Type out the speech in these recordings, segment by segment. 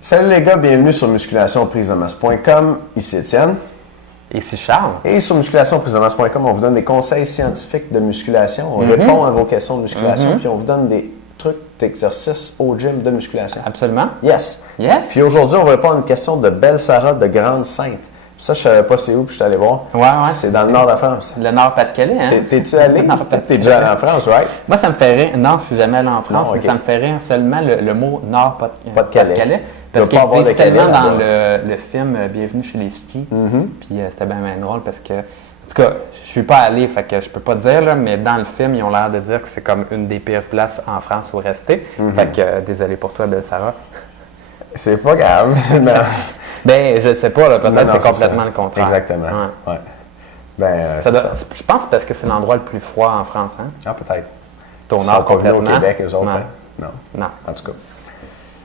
Salut les gars, bienvenue sur musculationprisemasse.com. Ici Étienne. Ici Charles. Et sur musculationprisemasse.com, on vous donne des conseils scientifiques de musculation. On répond à vos questions de musculation, puis on vous donne des trucs d'exercice au gym de musculation. Absolument. Yes. Puis aujourd'hui, on va répondre à une question de Belle Sarah de Grande-Sainte. Ça, je savais pas c'est où, puis je suis allé voir. Ouais. C'est dans le nord de la France. Le Nord-Pas-de-Calais, hein? T'es-tu allé? T'es déjà allé en France, right? Moi, ça me fait rire. Non, je suis jamais allé en France, Non, mais okay. ça me fait rire seulement le mot Pas-de-Calais. Parce Il doit pas qu'ils avoir disent de Calais tellement dans là-bas. le film Bienvenue chez les skis. Puis c'était bien drôle parce que, en tout cas, je suis pas allé, fait que je peux pas te dire, là, mais dans le film, ils ont l'air de dire que c'est comme une des pires places en France où rester. Fait que, désolé pour toi, Belle Sarah. C'est pas grave. Non. Ben, je sais pas, là, peut-être Non, c'est complètement ça. le contraire. Exactement. Ouais. Ben, Ça c'est doit- ça. Je pense parce que c'est l'endroit le plus froid en France, hein? Ah, peut-être. Au Ils nord sont pas venus complètement. au Québec, eux autres. Non. Hein? Non. Non. En tout cas.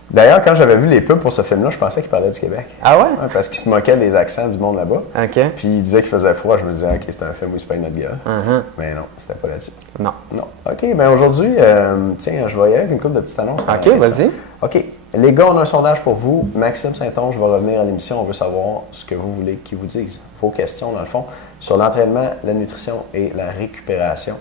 D'ailleurs, quand j'avais vu les pubs pour ce film-là, je pensais qu'ils parlaient du Québec. Ah ouais? Ouais, parce qu'ils se moquaient des accents du monde là-bas. OK. Puis ils disaient qu'il faisait froid. Je me disais, OK, c'était un film où ils se peignent notre gueule. Mais non, c'était pas là-dessus. Non. Non. OK, bien aujourd'hui, tiens, je vais y aller avec une couple de petites annonces. OK, vas-y. OK. Les gars, on a un sondage pour vous. Maxime Saint-Onge va revenir à l'émission. On veut savoir ce que vous voulez qu'ils vous disent. Vos questions, dans le fond, sur l'entraînement, la nutrition et la récupération.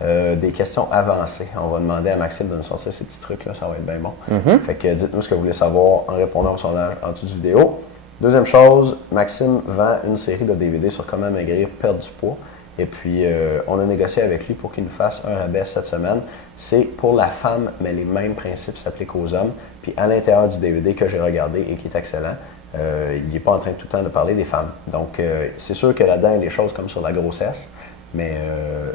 Des questions avancées. On va demander à Maxime de nous sortir ces petits trucs-là, ça va être bien bon. Fait que dites-nous ce que vous voulez savoir en répondant au sondage en dessous de vidéo. Deuxième chose, Maxime vend une série de DVD sur comment maigrir, perdre du poids. Et puis, on a négocié avec lui pour qu'il nous fasse un rabais cette semaine. C'est pour la femme, mais les mêmes principes s'appliquent aux hommes. Puis à l'intérieur du DVD que j'ai regardé et qui est excellent, il n'est pas en train tout le temps de parler des femmes. Donc, c'est sûr que là-dedans, il y a des choses comme sur la grossesse. Mais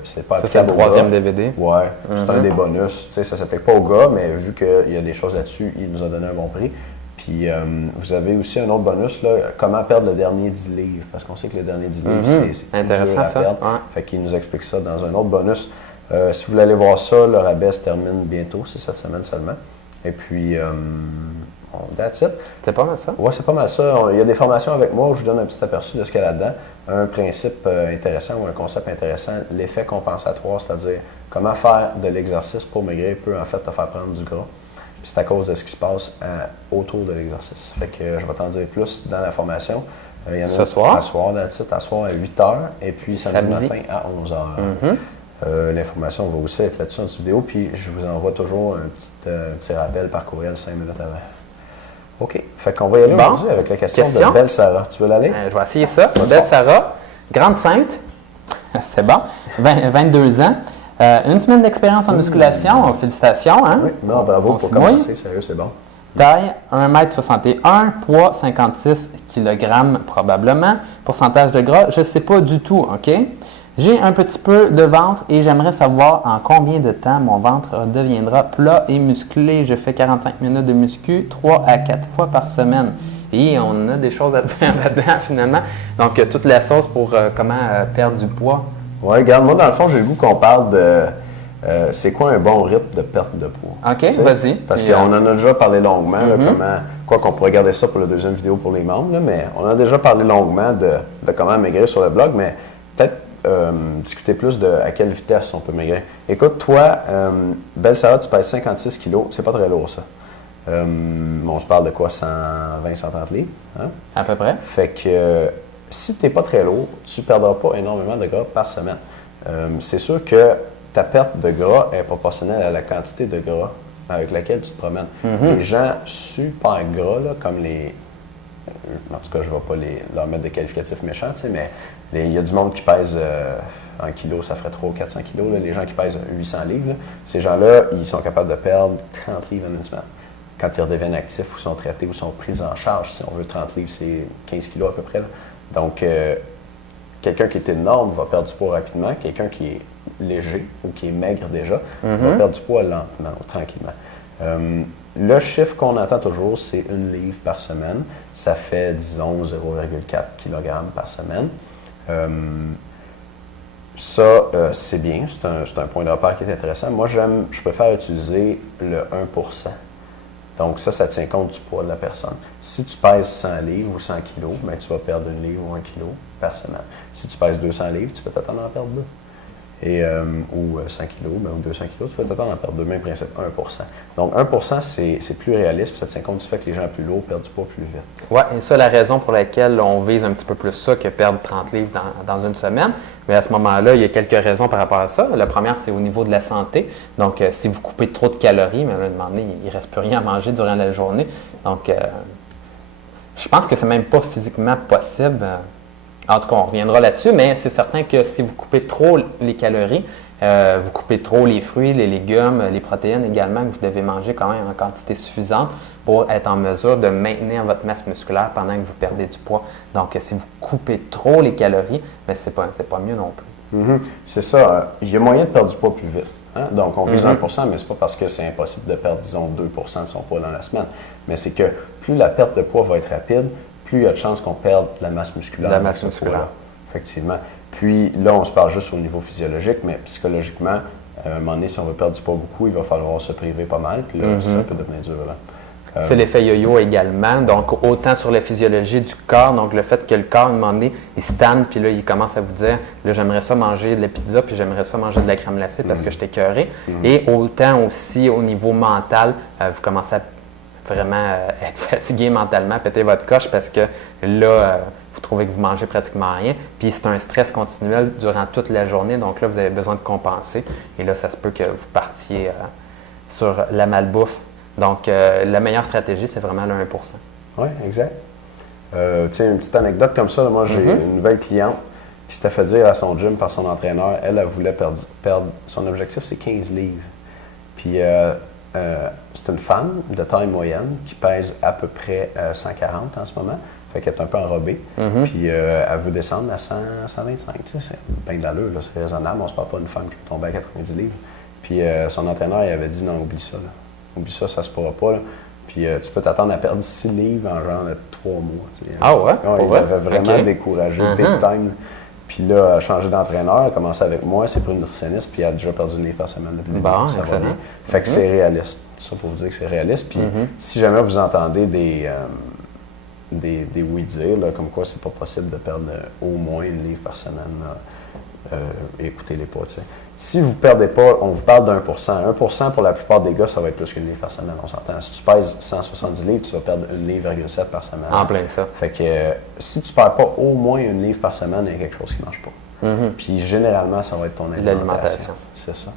c'est pas Ça, c'est le applicable aux troisième gars. DVD. Ouais, c'est un des bonus. Tu sais, ça s'applique pas aux gars, mais vu qu'il y a des choses là-dessus, il nous a donné un bon prix. Puis vous avez aussi un autre bonus, là, comment perdre le dernier 10 livres. Parce qu'on sait que le dernier 10 livres, c'est plus intéressant dur à ça. perdre. Ouais. Fait qu'il nous explique ça dans un autre bonus. Si vous voulez aller voir ça, le rabais se termine bientôt, c'est cette semaine seulement. Et puis, that's it. C'est pas mal ça? Oui, c'est pas mal ça. Il y a des formations avec moi où je vous donne un petit aperçu de ce qu'il y a là-dedans. Un principe intéressant ou un concept intéressant, l'effet compensatoire, c'est-à-dire comment faire de l'exercice pour maigrir peut en fait te faire prendre du gras. Puis c'est à cause de ce qui se passe autour de l'exercice. Fait que je vais t'en dire plus dans la formation. Il y en a Ce soir? Ce soir à 8h et puis samedi matin à 11h. L'information va aussi être là-dessus en cette vidéo. Puis je vous envoie toujours un petit rappel par courriel 5 minutes avant. OK. Fait qu'on va y aller aujourd'hui avec la question de Belle Sarah. Tu veux l'aller? Je vais essayer ça. Belle Sarah, Grande-Sainte, c'est bon, 22 ans. Une semaine d'expérience en musculation, félicitations. Hein? Oui, non, bravo On pour s'y mouille. commencer, sérieux, c'est bon. Taille 1m61, poids 56 kg probablement. Pourcentage de gras, je ne sais pas du tout, OK? J'ai un petit peu de ventre et j'aimerais savoir en combien de temps mon ventre deviendra plat et musclé. Je fais 45 minutes de muscu 3 à 4 fois par semaine. Et on a des choses à dire là-dedans finalement. Donc, toute la sauce pour comment perdre du poids. Oui, regarde, moi, dans le fond, j'ai le goût qu'on parle de c'est quoi un bon rythme de perte de poids. OK, Tu sais? vas-y. Parce qu'on en a déjà parlé longuement, là, quoi qu'on pourrait garder ça pour la deuxième vidéo pour les membres, là, mais on a déjà parlé longuement de comment maigrir sur le blog, mais peut-être discuter plus de à quelle vitesse on peut maigrir. Écoute, toi, Belle Sarah, tu pèses 56 kilos, c'est pas très lourd ça. On se parle de quoi, 120, 130 livres? Hein? À peu près. Fait que si tu n'es pas très lourd, tu ne perdras pas énormément de gras par semaine. C'est sûr que ta perte de gras est proportionnelle à la quantité de gras avec laquelle tu te promènes. Les gens super gras, là, comme les... En tout cas, je ne vais pas leur mettre de qualificatifs méchants, tu sais, mais il y a du monde qui pèse en kilos, ça ferait 300 ou 400 kilos. Là, les gens qui pèsent 800 livres, là, ces gens-là, ils sont capables de perdre 30 livres en une semaine. Quand ils redeviennent actifs ou sont traités ou sont pris en charge, si on veut 30 livres, c'est 15 kilos à peu près. Là. Donc, quelqu'un qui est énorme va perdre du poids rapidement. Quelqu'un qui est léger ou qui est maigre déjà va perdre du poids lentement ou tranquillement. Le chiffre qu'on entend toujours, c'est 1 livre par semaine. Ça fait, disons, 0,4 kg par semaine. Ça, c'est bien. C'est un point de repère qui est intéressant. Moi, je préfère utiliser le 1%. Donc ça tient compte du poids de la personne. Si tu pèses 100 livres ou 100 kilos, ben, tu vas perdre 1 livre ou 1 kilo par semaine. Si tu pèses 200 livres, tu peux peut-être en perdre 2. ou 100 kg, ou 200 kg, tu peux t'attendre à perdre demain principe 1 %. Donc 1 % c'est plus réaliste, ça tient compte du fait que les gens plus lourds perdent du poids plus vite. Oui, et ça, la raison pour laquelle on vise un petit peu plus ça que perdre 30 livres dans une semaine. Mais à ce moment-là, il y a quelques raisons par rapport à ça. La première, c'est au niveau de la santé. Donc, si vous coupez trop de calories, mais à un moment donné, il ne reste plus rien à manger durant la journée. Donc, je pense que c'est même pas physiquement possible. En tout cas, on reviendra là-dessus, mais c'est certain que si vous coupez trop les calories, vous coupez trop les fruits, les légumes, les protéines également, que vous devez manger quand même en quantité suffisante pour être en mesure de maintenir votre masse musculaire pendant que vous perdez du poids. Donc, si vous coupez trop les calories, ben, c'est pas mieux non plus. C'est ça. Il y a moyen de perdre du poids plus vite. Hein? Donc, on vise 1 %, mais ce n'est pas parce que c'est impossible de perdre, disons, 2 % de son poids dans la semaine. Mais c'est que plus la perte de poids va être rapide, plus il y a de chances qu'on perde de la masse musculaire. La masse musculaire. Effectivement. Puis là, on se parle juste au niveau physiologique, mais psychologiquement, à un moment donné, si on veut perdre du poids beaucoup, il va falloir se priver pas mal. Puis là, ça peut devenir dur. Là. C'est l'effet yo-yo également. Donc, autant sur la physiologie du corps, donc le fait que le corps, à un moment donné, il stagne, puis là, il commence à vous dire, là, j'aimerais ça manger de la pizza, puis j'aimerais ça manger de la crème glacée parce que je t'ai écœuré. Et autant aussi au niveau mental, vous commencez à vraiment être fatigué mentalement, péter votre coche parce que là, vous trouvez que vous mangez pratiquement rien. Puis c'est un stress continuel durant toute la journée. Donc là, vous avez besoin de compenser. Et là, ça se peut que vous partiez sur la malbouffe. Donc, la meilleure stratégie, c'est vraiment le 1 %. Oui, exact. Tiens, une petite anecdote comme ça. Là, moi, j'ai une nouvelle cliente qui s'était fait dire à son gym par son entraîneur, elle voulait perdre son objectif, c'est 15 livres. Puis, c'est une femme de taille moyenne qui pèse à peu près 140 en ce moment. Fait qu'elle est un peu enrobée. Puis elle veut descendre à 100, 125. C'est bien de l'allure, c'est raisonnable. On ne se parle pas d'une femme qui peut tomber à 90 livres. Puis son entraîneur, il avait dit non, oublie ça. Là. Oublie ça, ça se pourra pas. Là. Puis tu peux t'attendre à perdre 6 livres en genre 3 mois. Ah ouais? Il avait vraiment découragé, big time. Puis là, elle a changé d'entraîneur, elle a commencé avec moi, c'est pris une nutritionniste, puis elle a déjà perdu une livre par semaine depuis le début. Bon, ça va excellent. bien. Fait que c'est réaliste. Ça pour vous dire que c'est réaliste. Puis si jamais vous entendez des oui-dire, comme quoi c'est pas possible de perdre au moins une livre par semaine, écoutez-les pas. T'sais. Si vous ne perdez pas, on vous parle d'1 %. 1 % pour la plupart des gars, ça va être plus qu'une livre par semaine, on s'entend. Si tu pèses 170 livres, tu vas perdre 1,7 livre par semaine. En plein ça. Fait que si tu ne perds pas au moins une livre par semaine, il y a quelque chose qui ne marche pas. Puis généralement, ça va être ton alimentation. C'est ça.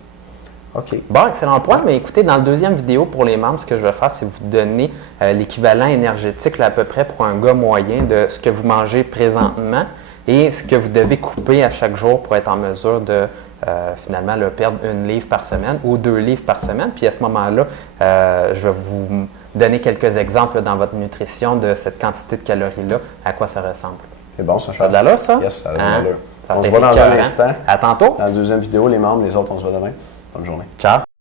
OK. Bon, excellent point. Mais écoutez, dans la deuxième vidéo pour les membres, ce que je vais faire, c'est vous donner l'équivalent énergétique là, à peu près pour un gars moyen de ce que vous mangez présentement et ce que vous devez couper à chaque jour pour être en mesure de finalement là, perdre 1 livre par semaine ou 2 livres par semaine. Puis à ce moment-là, je vais vous donner quelques exemples dans votre nutrition de cette quantité de calories-là, à quoi ça ressemble. C'est bon, ça. Ça a de l'allure, ça? Yes, ça a de l'allure. Ça On se voit dans un instant. À tantôt. Dans la deuxième vidéo, les membres, les autres, on se voit demain. Bonne journée. Ciao.